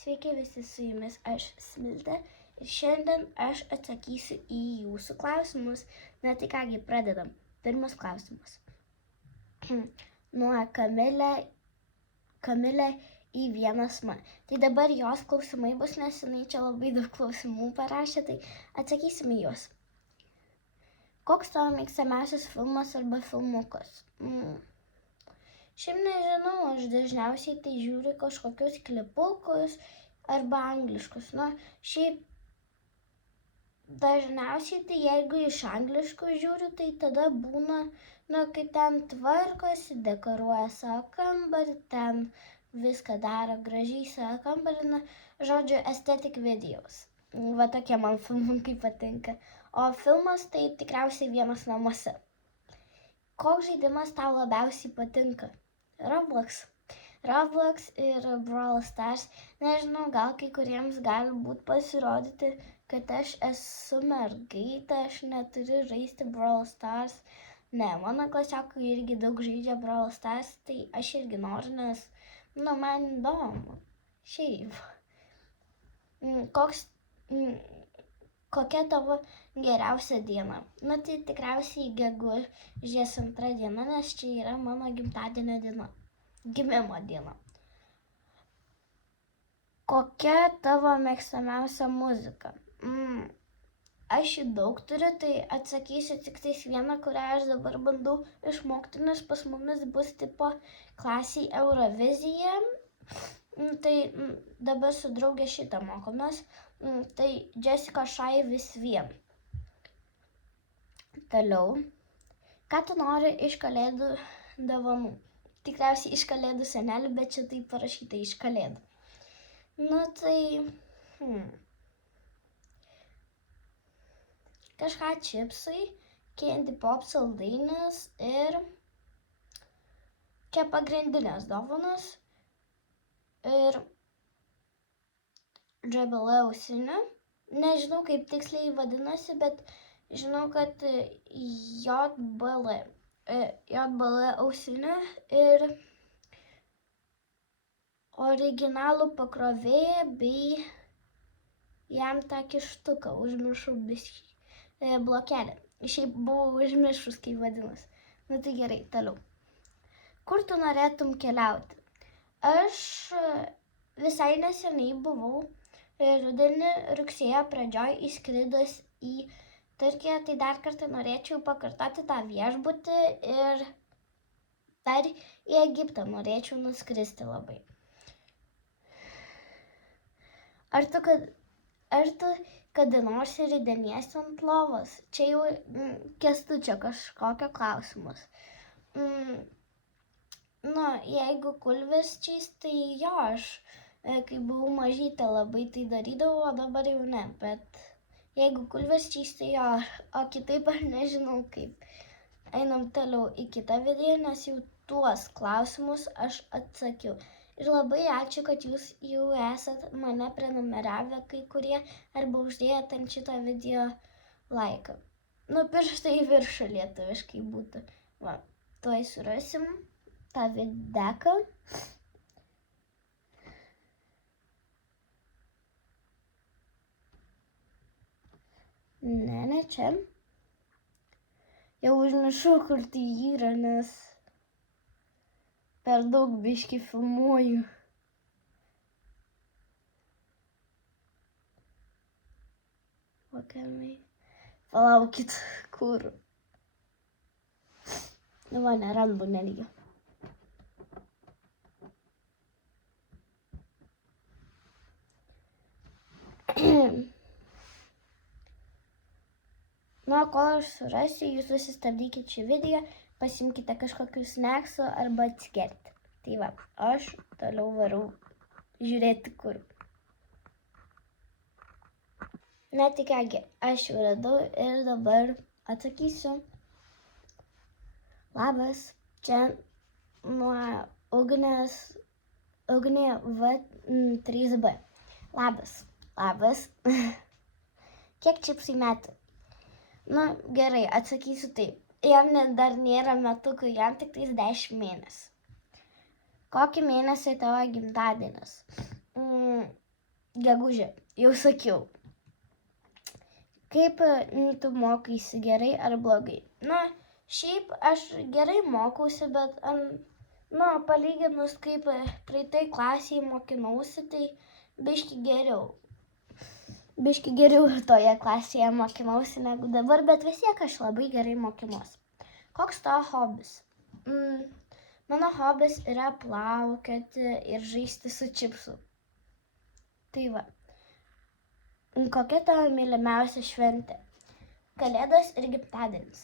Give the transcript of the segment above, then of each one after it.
Sveiki visi, su jumis aš Smiltė ir šiandien aš atsakysiu į jūsų klausimus. Na tai kągi, pradedam. Pirmas klausimas. Nuo Kamilė į vienasma. Tai dabar jos klausimai bus, nes jinai čia labai daug klausimų parašė, tai atsakysim į juos. Koks tavo mėgstamiausias filmas arba filmukas? Šiaip nežinau, aš dažniausiai tai žiūriu kažkokius klipukus arba angliškus. Na, šiaip dažniausiai tai jeigu iš angliškų žiūriu, tai tada būna, kai ten tvarkosi, dekoruoja savo kambarį, ten viską daro gražiai savo kambarį, žodžiu, aesthetic videos. Va tokie man filmukai patinka. O filmas tai tikriausiai Vienas namuose. Koks žaidimas tau labiausiai patinka? Roblox ir Brawl Stars. Nežinau, gal kai kuriems gali būt pasirodyti, kad aš esu mergaitė, aš neturiu žaisti Brawl Stars. Ne, mano klasiokai irgi daug žaidžia Brawl Stars, tai aš irgi noriu, nes, man įdomu. Šiaip. Kokia tavo geriausia diena? Tai tikriausiai gegužės 2 diena, nes čia yra mano gimtadienio diena. Gimimo diena. Kokia tavo mėgstamiausia muzika? Aš jų daug turiu, tai atsakysiu tik tais vieną, kurią aš dabar bandau išmokti, nes pas mumis bus tipo klasiai Eurovizija. Tai dabar su draugė šitą mokomės. Tai Jessica Shy Vis Vien. Toliau. Ką tu nori iš kalėdų dovanų? Tikriausiai iš kalėdų senelių, bet čia taip parašyta iš kalėdų. Kažką čipsai, candy pop saldainis ir čia pagrindinės dovanos. Ir JBL ausinių. Nežinau, kaip tiksliai vadinasi, bet žinau, kad JBL ausinių ir originalų pakrovėją bei jam tą kištuką. Užmiršau biškį blokelį. Šiaip buvau užmiršus, kaip vadinasi. Tai gerai, toliau. Kur tu norėtum keliauti? Aš visai neseniai buvau rudenį rugsėjo pradžioj įskridus į Turkiją, tai dar kartą norėčiau pakartoti tą viešbutį ir dar į Egiptą norėčiau nuskristi labai. Ar tu kada nors rideniesi ant lovos? Čia jau Kęstučio kažkokio klausimas. Jeigu kūlversčiais, tai jo, aš kai buvau mažytė labai tai darydavau, o dabar jau ne, bet jeigu kūlversčiais, tai jo, o kitaip aš nežinau kaip. Einam toliau į kitą video, nes jau tuos klausimus aš atsakiau. Ir labai ačiū, kad jūs jau esat mane prenumeravę kai kurie arba uždėjot ant šito video laiką. Pirštai į viršų lietuviškai būtų. Va, tuoj surasim tą videką. Ne, čia. Jau užmiršau, kur tai yra, nes per daug biškį filmuoju. Palaukit, kur? Nerandu nelygio. Kol aš surasiu, jūs susistabdykit šį video, pasimkite kažkokių snacksų arba atsigerti. Tai va, aš toliau varau žiūrėti kur. Tai kągi, aš jau radau ir dabar atsakysiu. Labas, čia nuo Ugnė V3B. Labas. Kiek čipsai metų? Gerai, atsakysiu taip. Jam dar nėra metukų, jam tik 10 mėnesių. Kokį mėnesį tavo gimtadienis? gegužė, jau sakiau. Kaip tu mokaisi, gerai ar blogai? Na, šiaip aš gerai mokausi, bet palyginus kaip praeitai klasėje mokinausi, tai biški geriau toje klasėje mokinausi negu dabar, bet vis tiek aš labai gerai mokinuosi. Koks tavo hobis? Mano hobis yra plaukioti ir žaisti su čipsu. Tai va. Kokia tavo mylimiausia šventė? Kalėdos ir gimtadienis.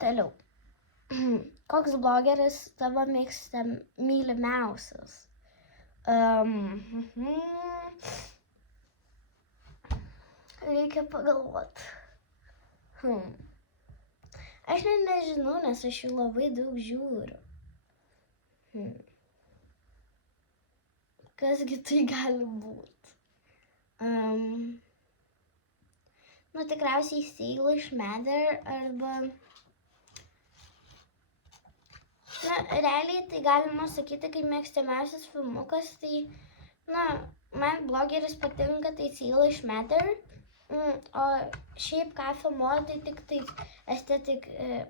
Toliau. Koks blogeris tavo mylimiausias? Reikia pagalvoti. Aš nežinau, nes aš jų labai daug žiūriu. Kasgi tai gali būti? Tikriausiai Sailor Matter arba... realiai tai galima sakyti, kaip mėgstamiausias filmukas, tai, man blogeris patinka, tai Sailor Matter, o šiaip ką filmuoja, tai tik tai estetik,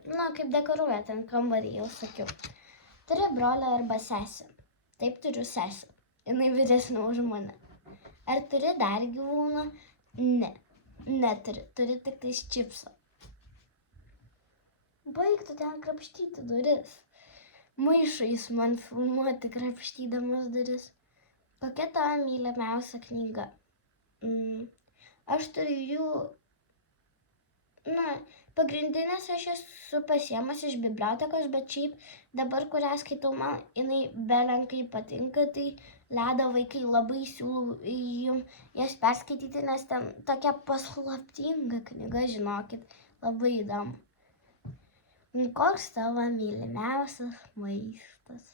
kaip dekoruoja ten kambarį, jau sakiau. Turi brolį arba sesę? Taip, turiu sesę. Jinai vyresnė už mane. Ar turi dar gyvūną? Ne, neturi. Turi tik tais čipsą. Baik tu ten krapštyti duris. Maišais man filmuoti krapštydamas duris. Kokia tavo mylimiausia knyga? Aš turiu jų... pagrindinės aš esu pasiėmus iš bibliotekos, bet šiaip dabar, kurią skaitau, man jinai belenkai patinka, tai Ledo vaikai labai siūlau jas perskaityti, nes ten tokia paslaptinga knyga, žinokit, labai įdomu. Koks tavo mylimiausias maistas?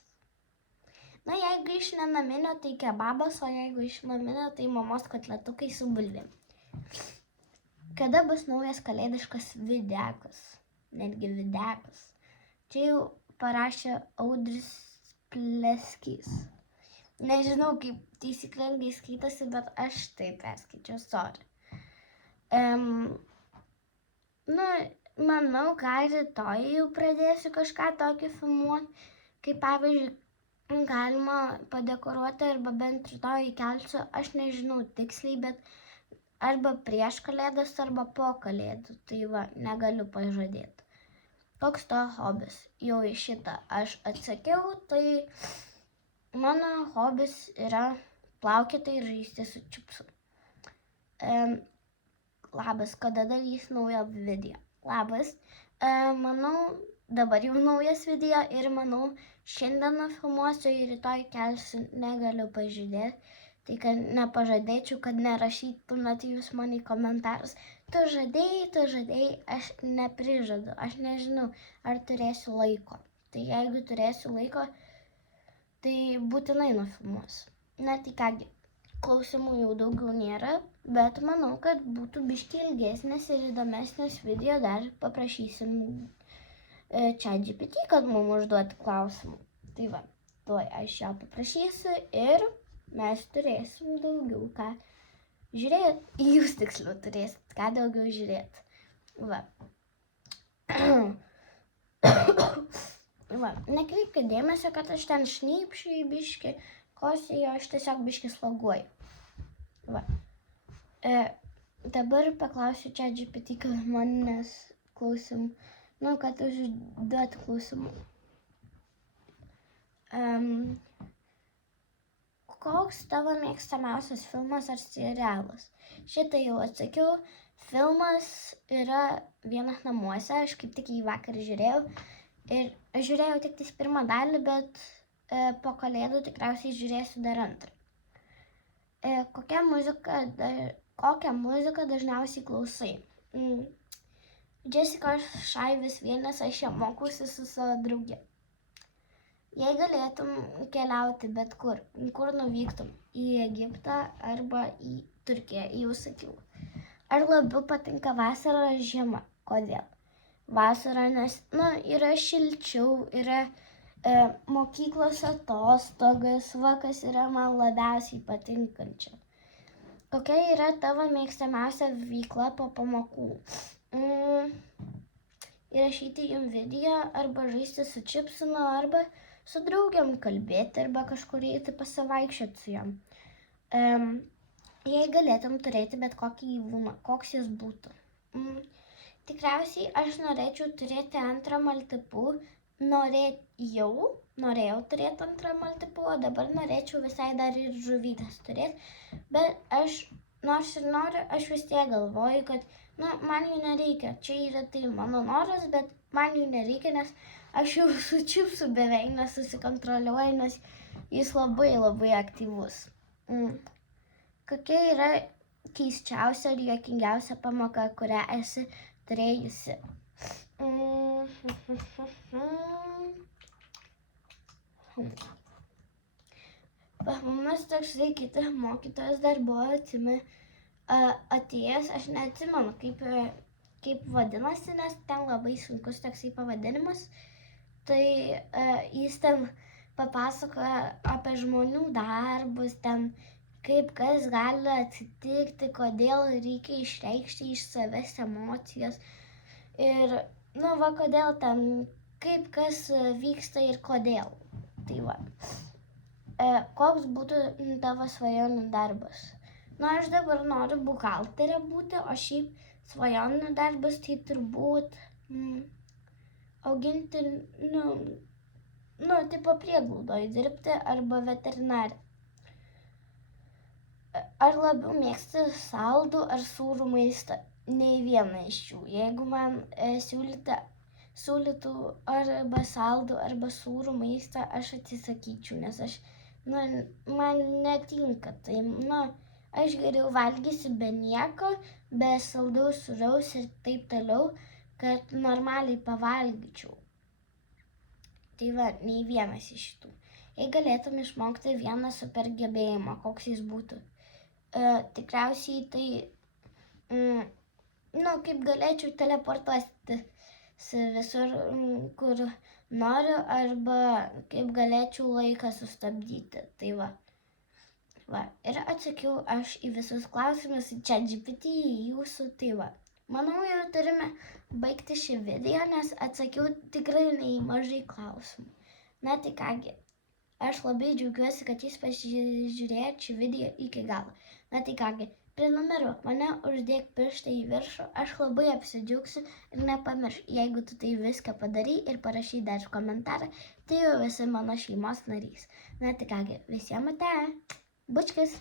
Jeigu iš nenaminio, tai kebabas, o jeigu iš naminio, tai mamos kotletukai su bulvėm. Kada bus naujas kalėdiškas videkas? Netgi videkas. Čia jau parašė Audris Pleskys. Nežinau, kaip taisyklingai skaitasi, bet aš taip perskaičiau, sorry. Manau, ką rytoj jau pradėsiu kažką tokį filmuoti, kaip pavyzdžiui, galima padekoruoti arba bent rytoj įkelsiu, aš nežinau tiksliai, bet arba prieš kalėdas, arba po kalėdų. Tai va, negaliu pažadėti. Koks tavo hobis? Jau į šitą aš atsakiau, tai mano hobis yra plaukioti ir žaisti su čipsu. Labas, kada darys naują video? Labas. Manau, dabar jau naujas video ir manau, šiandien filmuosiu ir rytoj kelsiu, negaliu pažadėti. Tai kad nepažadėčiau, kad nerašytumėt jūs man į komentarus. Tu žadėjai, aš neprižadu. Aš nežinau, ar turėsiu laiko. Tai jeigu turėsiu laiko, tai būtinai nufilmuosiu. Tai kągi, klausimų jau daugiau nėra, bet manau, kad būtų biški ilgesnis ir įdomesnis video, dar paprašysim ChatGPT, kad mums užduoti klausimų. Tai va, tuoj aš ją paprašysiu ir mes turėsim daugiau ką žiūrėti. Jūs tiksliau turėsit ką daugiau žiūrėti. Va. Nekreipkite dėmesio, kad aš ten šnypšiu į biškį, kosėju, aš tiesiog biškį sloguoju. Va. Dabar paklausiu ChatGPT, kad manęs klausimų. Kad užduoti klausimų. Koks tavo mėgstamiausias filmas ar serialas? Šitą jau atsakiau. Filmas yra Vienas namuose, aš kaip tik jį vakar žiūrėjau. Ir aš žiūrėjau tik tais pirmą dalį, bet po kalėdų tikriausiai žiūrėsiu dar antrą. Kokią muziką dažniausiai klausai? Jessica Shy vis vienas, aš ją mokausi su savo drauge. Jei galėtum keliauti bet kur nuvyktum? Į Egiptą arba į Turkiją, jau sakiau. Ar labiau patinka vasara ar žiema? Kodėl? Vasara, nes, yra šilčiau, yra mokyklos atostogas, kas yra man labiausiai patinkančia. Kokia yra tavo mėgstamiausia veikla po pamokų? Įrašyti jums video, arba žaisti su čipsinu, arba su draugiam kalbėti, arba kažkur eiti pasivaikščioti su jom. Jei galėtum turėti bet kokį gyvūną, koks jis būtų? Tikriausiai aš norėčiau turėti antrą maltipų. Norėjau turėti antrą maltipų, o dabar norėčiau visai dar ir žuvytės turėti. Bet aš, nors ir noriu, aš vis tiek galvoju, kad man jų nereikia. Čia yra tai mano noras, bet man jų nereikia, nes aš jau su čipsu beveik nesusikontroliuoju, nes jis labai labai aktyvus. Kokia yra keisčiausia ir juokingiausia pamoka, kurią esi turėjusi? Pas mumis toksai kitas mokytojas dar buvo atėjęs, aš neatsimenu kaip vadinasi, nes ten labai sunkus toksai pavadinimas. Tai jis ten papasakoja apie žmonių darbus, ten kaip kas gali atsitikti, kodėl reikia išreikšti iš savęs emocijas. Ir, kodėl ten, kaip kas vyksta ir kodėl. Tai va. Koks būtų tavo svajonių darbas? Aš dabar noriu buhalterė būti, o šiaip svajonių darbas tai turbūt auginti, tipo prieglaudoje dirbti arba veterinarė. Ar labiau mėgsti saldų ar sūrų maistą? Nei vieną iš jų. Jeigu man siūlytų arba saldų arba sūrų maistą, aš atsisakyčiau, nes man netinka. Tai, aš geriau valgysiu be nieko, be saldaus, sūraus ir taip toliau, kad normaliai pavalgyčiau. Tai va, nei vienas iš šitų. Jei galėtum išmokti vieną super gebėjimą, koks jis būtų? Tikriausiai tai, kaip galėčiau teleportuoti visur, kur noriu, arba kaip galėčiau laiką sustabdyti. Tai va. Ir atsakiau aš į visus klausimus, į ChatGPT, į jūsų, tai va. Manau, jau turime baigti šį video, nes atsakiau tikrai nemažai klausimų. Tai kągi, aš labai džiaugiuosi, kad jūs pasižiūrėjote šį video iki galo. Tai kągi, prenumeruok mane, uždėk pirštą į viršų, aš labai apsidžiaugsiu ir nepamiršk, jeigu tu tai viską padarai ir parašai dar komentarą, tai jau esi mano šeimos narys. Tai kągi, visiems ate, bučkis.